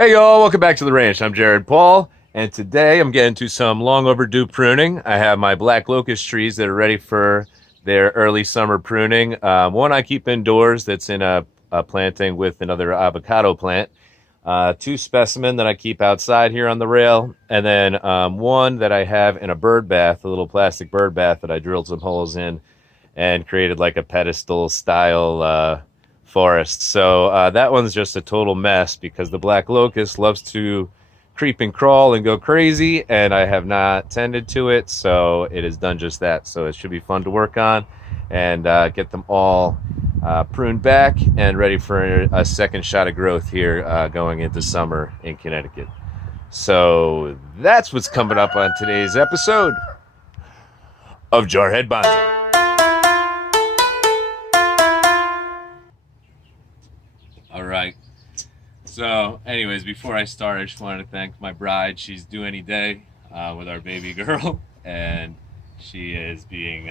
Hey y'all, welcome back to the ranch. I'm Jared Paul, and today I'm getting to some long overdue pruning. I have my black locust trees that are ready for their early summer pruning. One I keep indoors that's in a planting with another avocado plant. Two specimen that I keep outside here on the rail, and then one that I have in a bird bath, a little plastic bird bath that I drilled some holes in and created like a pedestal style forest. So that one's just a total mess because the black locust loves to creep and crawl and go crazy, and I have not tended to it, so it has done just that. So it should be fun to work on and get them all pruned back and ready for a second shot of growth here going into summer in Connecticut. So that's what's coming up on today's episode of Jarhead Bonsai. All right. So, anyways, before I start, I just wanted to thank my bride. She's due any day with our baby girl, and she is being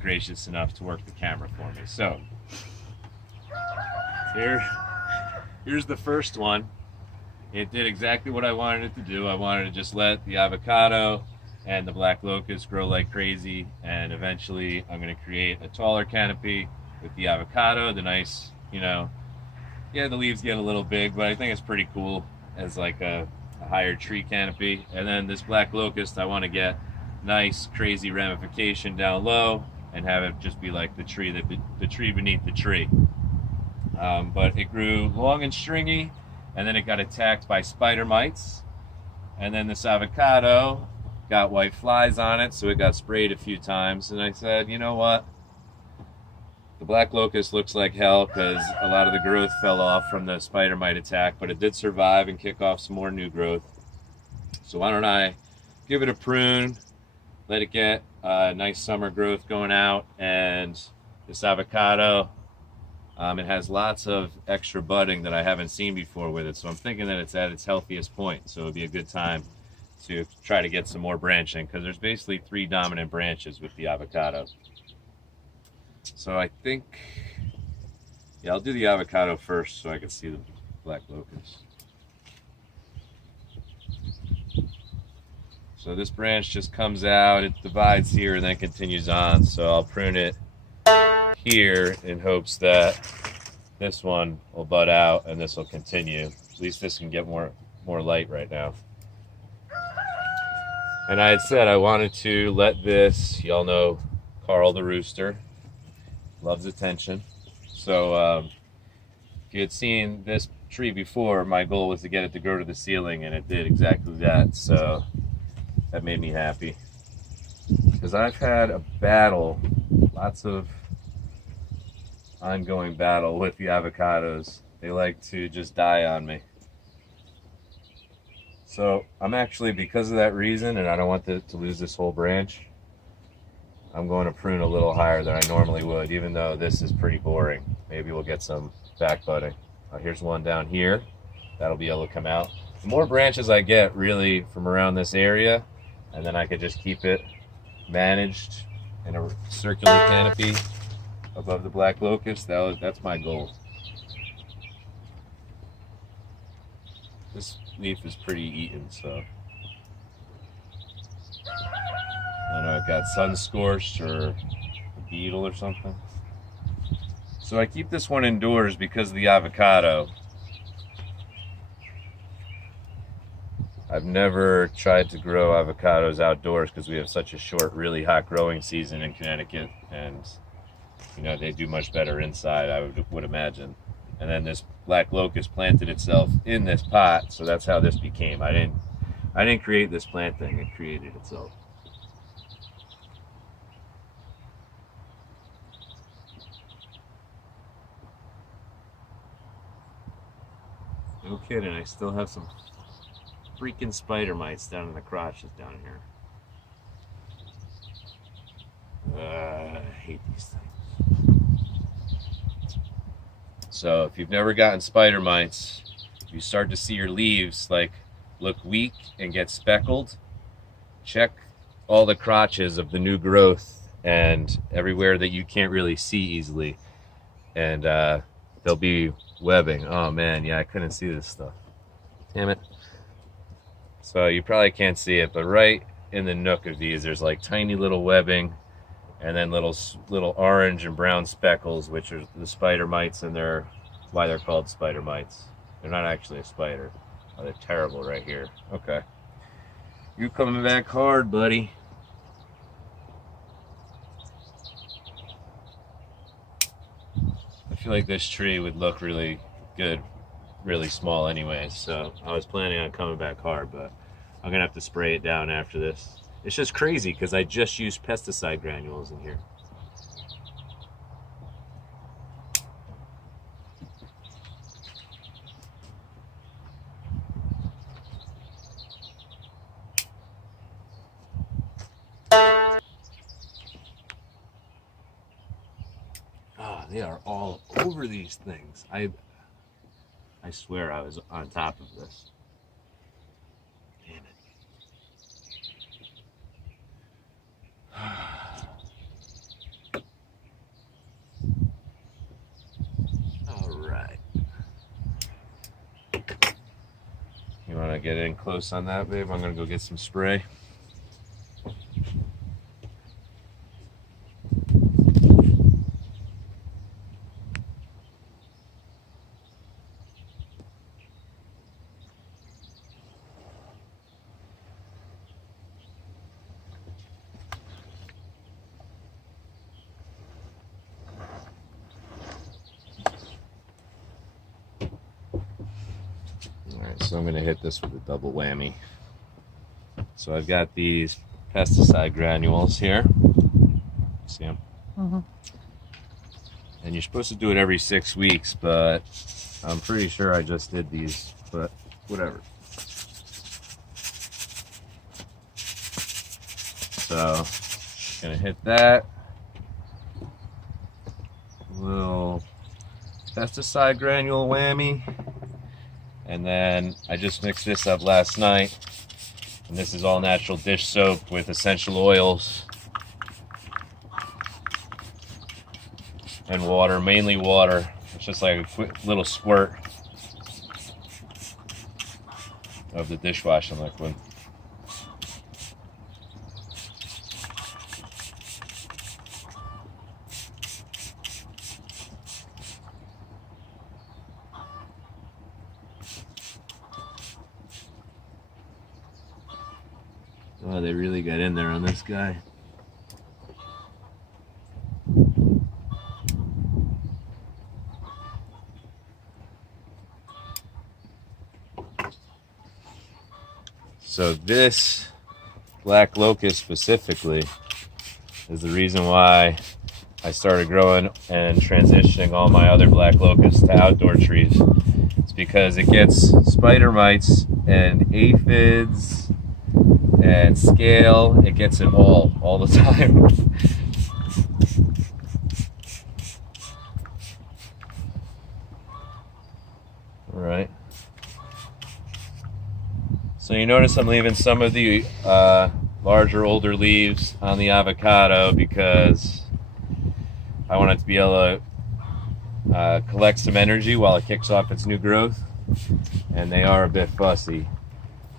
gracious enough to work the camera for me. So, here's the first one. It did exactly what I wanted it to do. I wanted to just let the avocado and the black locust grow like crazy, and eventually I'm going to create a taller canopy with the avocado, the nice, yeah, the leaves get a little big, but I think it's pretty cool as like a higher tree canopy. And then this black locust, I want to get nice, crazy ramification down low and have it just be like the tree beneath the tree. But it grew long and stringy, and then it got attacked by spider mites. And then this avocado got white flies on it, so it got sprayed a few times. And I said, you know what? The black locust looks like hell because a lot of the growth fell off from the spider mite attack, but it did survive and kick off some more new growth. So why don't I give it a prune, let it get nice summer growth going out. And this avocado, it has lots of extra budding that I haven't seen before with it, so I'm thinking that it's at its healthiest point, so it'd be a good time to try to get some more branching because there's basically 3 dominant branches with the avocado. So I think, yeah, I'll do the avocado first so I can see the black locust. So this branch just comes out, it divides here and then continues on. So I'll prune it here in hopes that this one will bud out and this will continue. At least this can get more light right now. And I had said I wanted to let this, y'all know Carl the rooster loves attention. So if you had seen this tree before, my goal was to get it to grow to the ceiling, and it did exactly that. So that made me happy because I've had a battle, lots of ongoing battle with the avocados. They like to just die on me. So I'm actually, because of that reason, and I don't want to lose this whole branch, I'm going to prune a little higher than I normally would, even though this is pretty boring. Maybe we'll get some back budding. Here's one down here. That'll be able to come out. The more branches I get really from around this area, and then I could just keep it managed in a circular canopy above the black locust. That's my goal. This leaf is pretty eaten, so I don't know, it got sun scorched or a beetle or something. So I keep this one indoors because of the avocado. I've never tried to grow avocados outdoors because we have such a short, really hot growing season in Connecticut, and they do much better inside, I would imagine. And then this black locust planted itself in this pot, so that's how this became. I didn't create this planting, it created itself. No kidding, I still have some freaking spider mites down in the crotches down here. I hate these things. So if you've never gotten spider mites, if you start to see your leaves look weak and get speckled, check all the crotches of the new growth and everywhere that you can't really see easily. And there'll be webbing. Oh man, yeah, I couldn't see this stuff. Damn it. So you probably can't see it, but right in the nook of these, there's like tiny little webbing, and then little orange and brown speckles, which are the spider mites, and they're why they're called spider mites. They're not actually a spider. Oh, they're terrible right here. Okay. You coming back hard, buddy. I feel like this tree would look really good, really small anyways, so I was planning on coming back hard, but I'm gonna have to spray it down after this. It's just crazy because I just used pesticide granules in here. Oh, they are all over these things. I swear I was on top of this. Damn it. All right. You want to get in close on that, babe? I'm going to go get some spray. So I'm going to hit this with a double whammy. So I've got these pesticide granules here. See them? Mm-hmm. And you're supposed to do it every 6 weeks, but I'm pretty sure I just did these, but whatever. So going to hit that. Little pesticide granule whammy. And then I just mixed this up last night, and this is all natural dish soap with essential oils and water, mainly water. It's just like a quick little squirt of the dishwashing liquid. Oh, they really got in there on this guy. So this black locust specifically is the reason why I started growing and transitioning all my other black locusts to outdoor trees. It's because it gets spider mites and aphids and scale. It gets it all the time. All right. So you notice I'm leaving some of the larger, older leaves on the avocado because I want it to be able to collect some energy while it kicks off its new growth, and they are a bit fussy.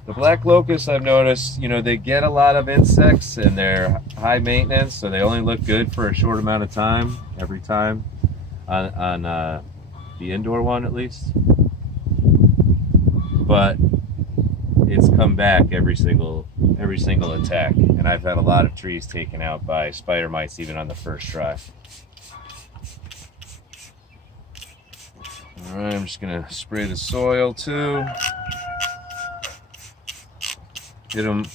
The black locusts, I've noticed, you know, they get a lot of insects and they're high maintenance, so they only look good for a short amount of time every time on the indoor one at least. But it's come back every single attack, and I've had a lot of trees taken out by spider mites even on the first try. All right, I'm just gonna spray the soil too. Hit them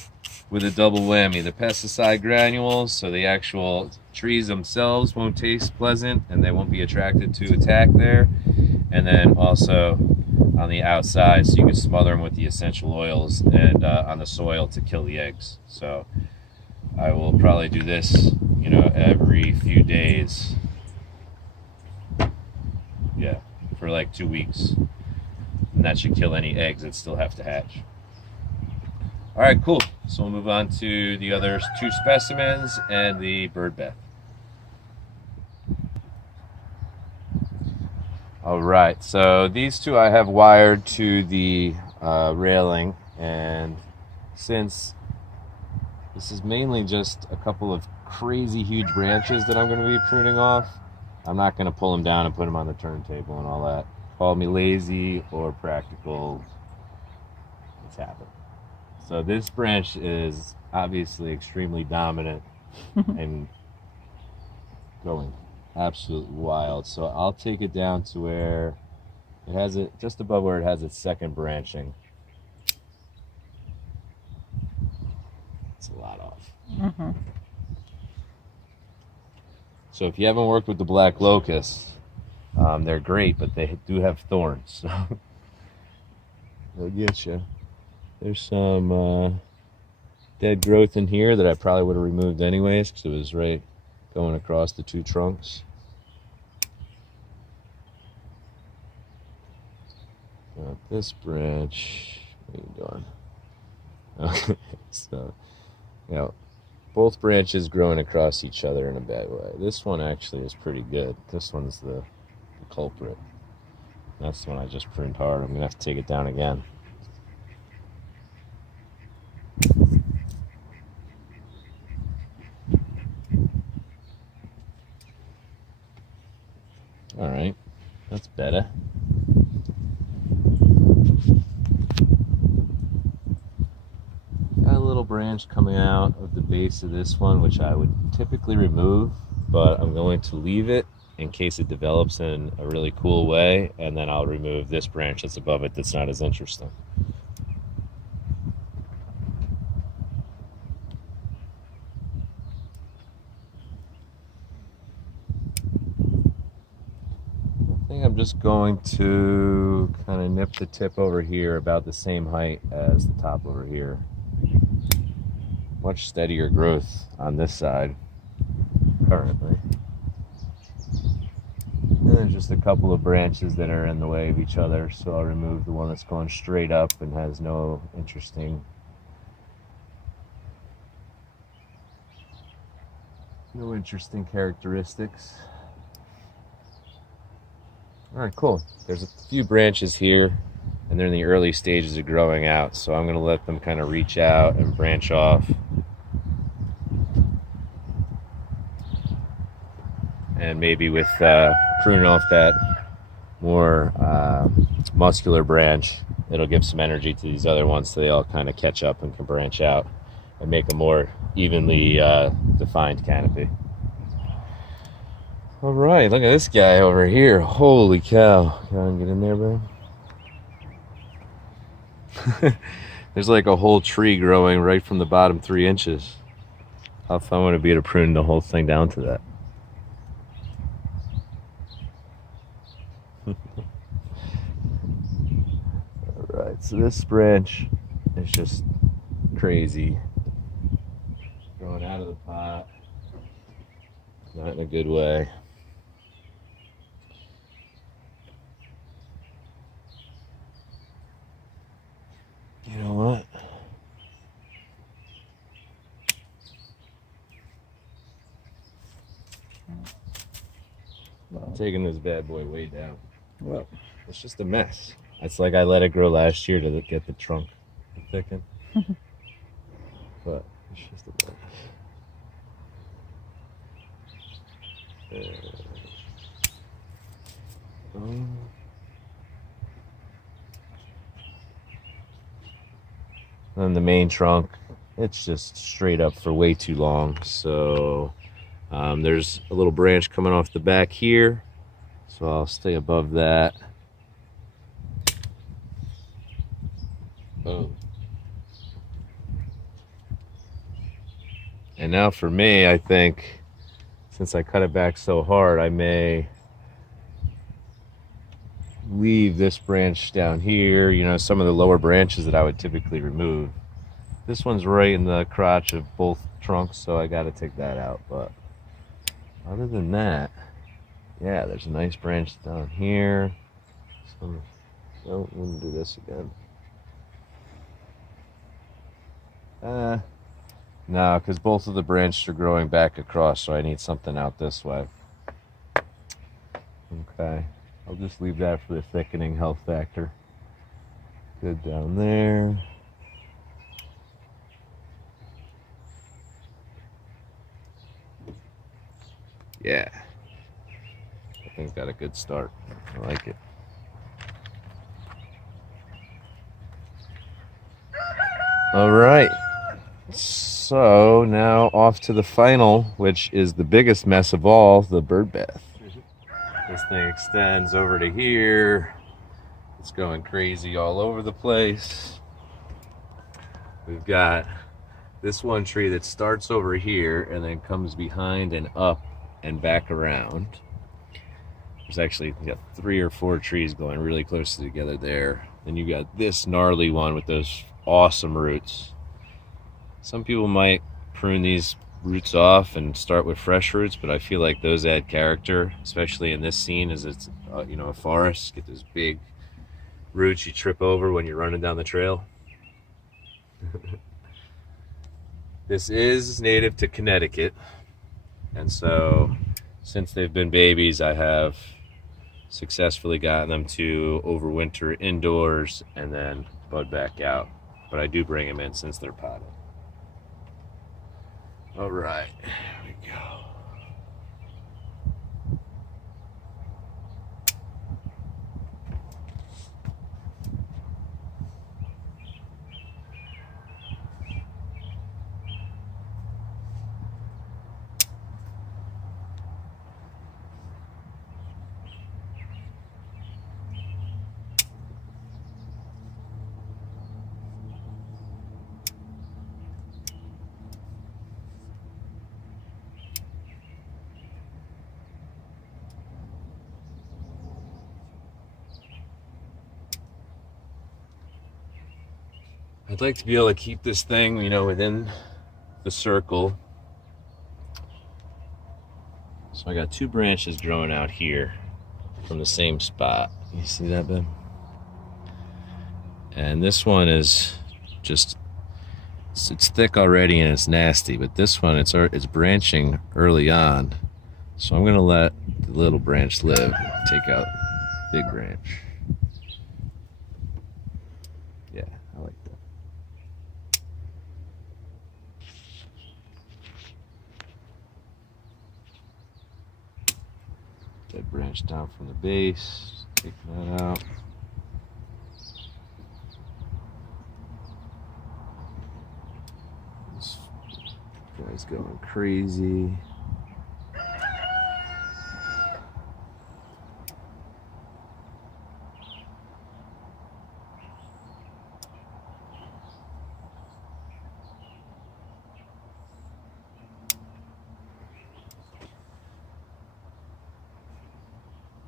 with a double whammy. The pesticide granules, so the actual trees themselves won't taste pleasant and they won't be attracted to attack there. And then also on the outside, so you can smother them with the essential oils, and on the soil to kill the eggs. So I will probably do this, you know, every few days. Yeah, for like 2 weeks. And that should kill any eggs that still have to hatch. All right, cool. So we'll move on to the other 2 specimens and the bird bath. All right, so these two I have wired to the railing, and since this is mainly just a couple of crazy huge branches that I'm going to be pruning off, I'm not going to pull them down and put them on the turntable and all that. Call me lazy or practical, it's happened. So this branch is obviously extremely dominant and going absolutely wild. So I'll take it down to where it has it just above where it has its second branching. It's a lot off. Mm-hmm. So if you haven't worked with the black locust, they're great, but they do have thorns. So they'll get you. There's some dead growth in here that I probably would have removed anyways because it was right going across the two trunks. Now this branch, what are you doing? Okay, so, you know, both branches growing across each other in a bad way. This one actually is pretty good. This one's the culprit. That's the one I just pruned hard. I'm going to have to take it down again. All right, that's better. Got a little branch coming out of the base of this one, which I would typically remove, but I'm going to leave it in case it develops in a really cool way, and then I'll remove this branch that's above it that's not as interesting. I think I'm just going to kind of nip the tip over here about the same height as the top over here. Much steadier growth on this side currently. And there's just a couple of branches that are in the way of each other, so I'll remove the one that's going straight up and has no interesting characteristics. All right, cool. There's a few branches here, and they're in the early stages of growing out, so I'm going to let them kind of reach out and branch off. And maybe with pruning off that more muscular branch, it'll give some energy to these other ones so they all kind of catch up and can branch out and make a more evenly defined canopy. All right, look at this guy over here. Holy cow. Can I get in there, babe? There's like a whole tree growing right from the bottom 3 inches. How fun would it be to prune the whole thing down to that? Alright, so this branch is just crazy. Growing out of the pot. Not in a good way. You know what? I'm taking this bad boy way down. Well, it's just a mess. It's like I let it grow last year to get the trunk to thicken. But it's just a mess. And the main trunk, it's just straight up for way too long. So there's a little branch coming off the back here, so I'll stay above that. Boom. And now for me, I think since I cut it back so hard, I may leave this branch down here, you know, some of the lower branches that I would typically remove. This one's right in the crotch of both trunks, so I got to take that out. But other than that, yeah, there's a nice branch down here. So, no, I'm going to do this again. No, because both of the branches are growing back across, so I need something out this way. Okay. I'll just leave that for the thickening health factor. Good down there. Yeah, I think it's got a good start. I like it. All right, so now off to the final, which is the biggest mess of all, the bird bath. This thing extends over to here. It's going crazy all over the place. We've got this one tree that starts over here and then comes behind and up and back around. There's actually, you got 3 or 4 trees going really close together there. Then you got this gnarly one with those awesome roots. Some people might prune these roots off and start with fresh roots, but I feel like those add character, especially in this scene as it's you know, a forest. Get those big roots you trip over when you're running down the trail. This is native to Connecticut, and so since they've been babies, I have successfully gotten them to overwinter indoors and then bud back out. But I do bring them in since they're potted. All right, here we go. I'd like to be able to keep this thing, you know, within the circle. So I got 2 branches growing out here from the same spot. You see that, Ben? And this one is just, it's thick already and it's nasty, but this one, it's branching early on. So I'm gonna let the little branch live, take out the big branch. Yeah, I like that. Dead branch down from the base, take that out. This guy's going crazy.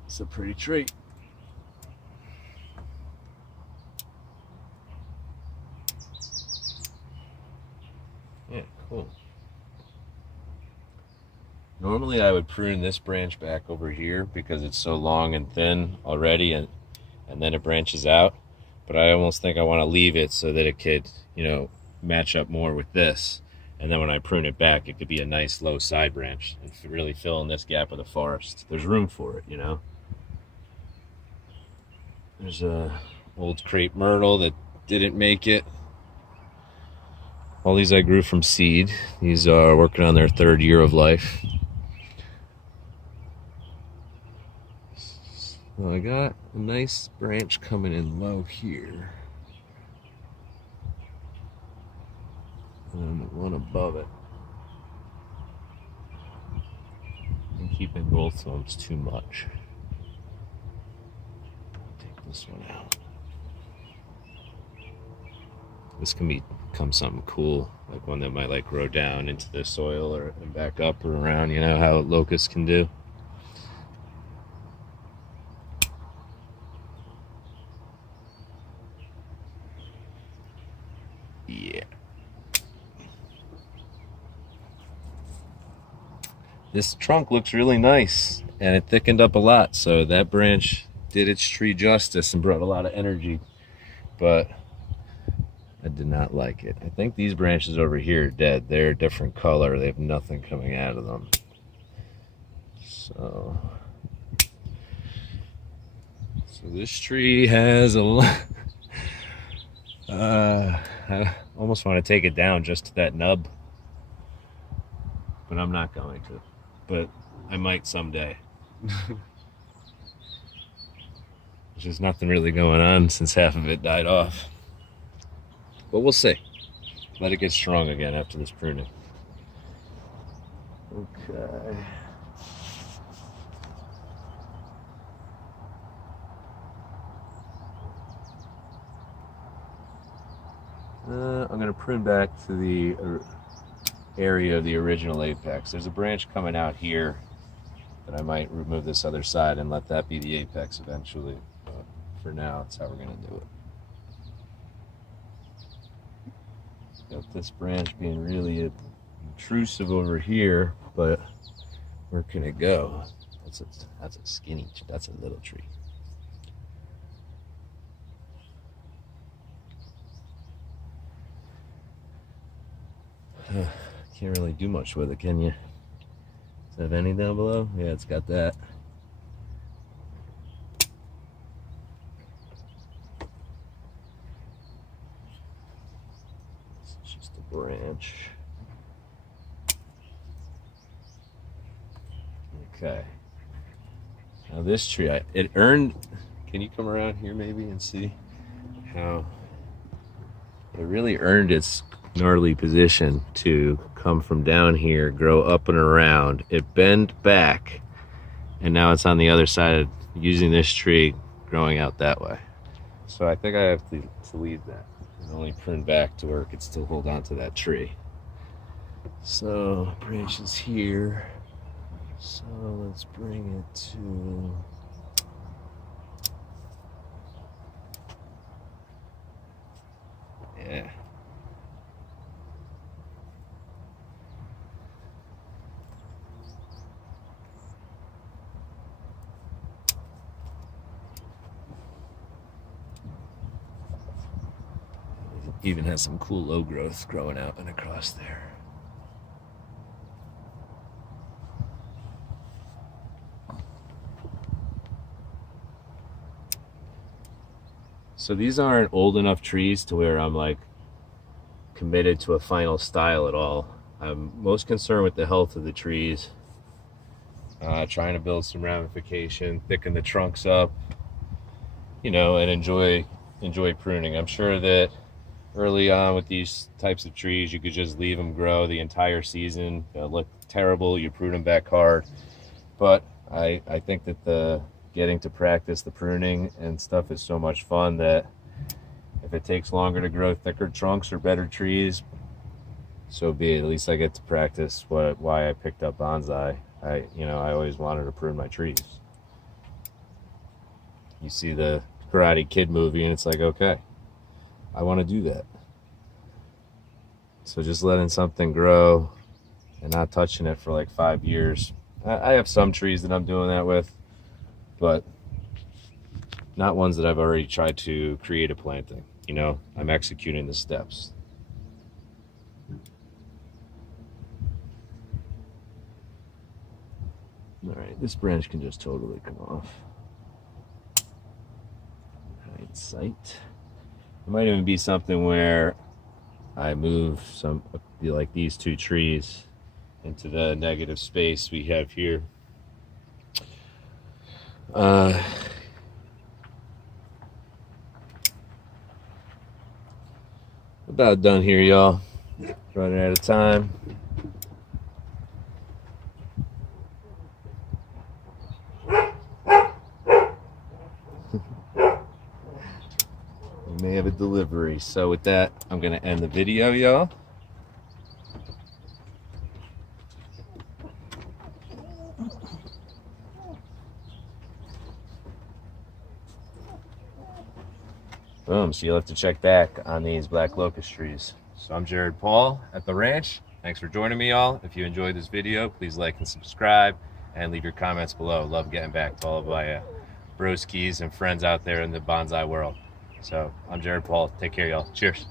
It's a pretty tree. Yeah, cool. Normally I would prune this branch back over here because it's so long and thin already, and then it branches out. But I almost think I want to leave it so that it could, you know, match up more with this. And then when I prune it back, it could be a nice low side branch and really fill in this gap of the forest. There's room for it, you know. There's a old crepe myrtle that didn't make it. All these I grew from seed. These are working on their 3rd year of life. So I got a nice branch coming in low here. And the one above it. I'm keeping both of them too much. This one out. This can become something cool, like one that might like grow down into the soil or and back up or around, you know how Locust can do. Yeah. This trunk looks really nice and it thickened up a lot, so that branch did its tree justice and brought a lot of energy, but I did not like it. I think these branches over here are dead. They're a different color. They have nothing coming out of them. So So this tree has a lot. I almost want to take it down just to that nub, but I'm not going to. But I might someday. There's just nothing really going on since half of it died off. But we'll see. Let it get strong again after this pruning. Okay. I'm going to prune back to the area of the original apex. There's a branch coming out here that I might remove this other side and let that be the apex eventually. But for now, that's how we're going to do it. Got this branch being really intrusive over here, but where can it go? That's a skinny, that's a little tree. Can't really do much with it, can you? Does it have any down below? Yeah, it's got that. It's just a branch. Okay. Now this tree, it earned, can you come around here maybe and see how it really earned its gnarly position to come from down here, grow up and around. It bent back, and now it's on the other side, using this tree, growing out that way. So I think I have to leave that and only prune back to where it could still hold on to that tree. So branches here. So let's bring it to yeah. Even has some cool low growth growing out and across there. So these aren't old enough trees to where I'm like committed to a final style at all. I'm most concerned with the health of the trees, trying to build some ramification, thicken the trunks up, you know, and enjoy pruning. I'm sure that early on with these types of trees, you could just leave them grow the entire season. They'll look terrible, you prune them back hard. But I think that getting to practice the pruning and stuff is so much fun that if it takes longer to grow thicker trunks or better trees, so be it. At least I get to practice why I picked up bonsai. I always wanted to prune my trees. You see the Karate Kid movie and it's like, okay, I want to do that. So just letting something grow and not touching it for like 5 years. I have some trees that I'm doing that with, but not ones that I've already tried to create a planting. You know, I'm executing the steps. All right, this branch can just totally come off. Hide sight. It might even be something where I move like these two trees into the negative space we have here. About done here, y'all. Running out of time. We may have a delivery. So with that, I'm going to end the video, y'all. Boom, so you'll have to check back on these black locust trees. So I'm Jared Paul at the ranch. Thanks for joining me, y'all. If you enjoyed this video, please like and subscribe and leave your comments below. Love getting back to all of my broskies and friends out there in the bonsai world. So I'm Jared Paul. Take care, y'all. Cheers.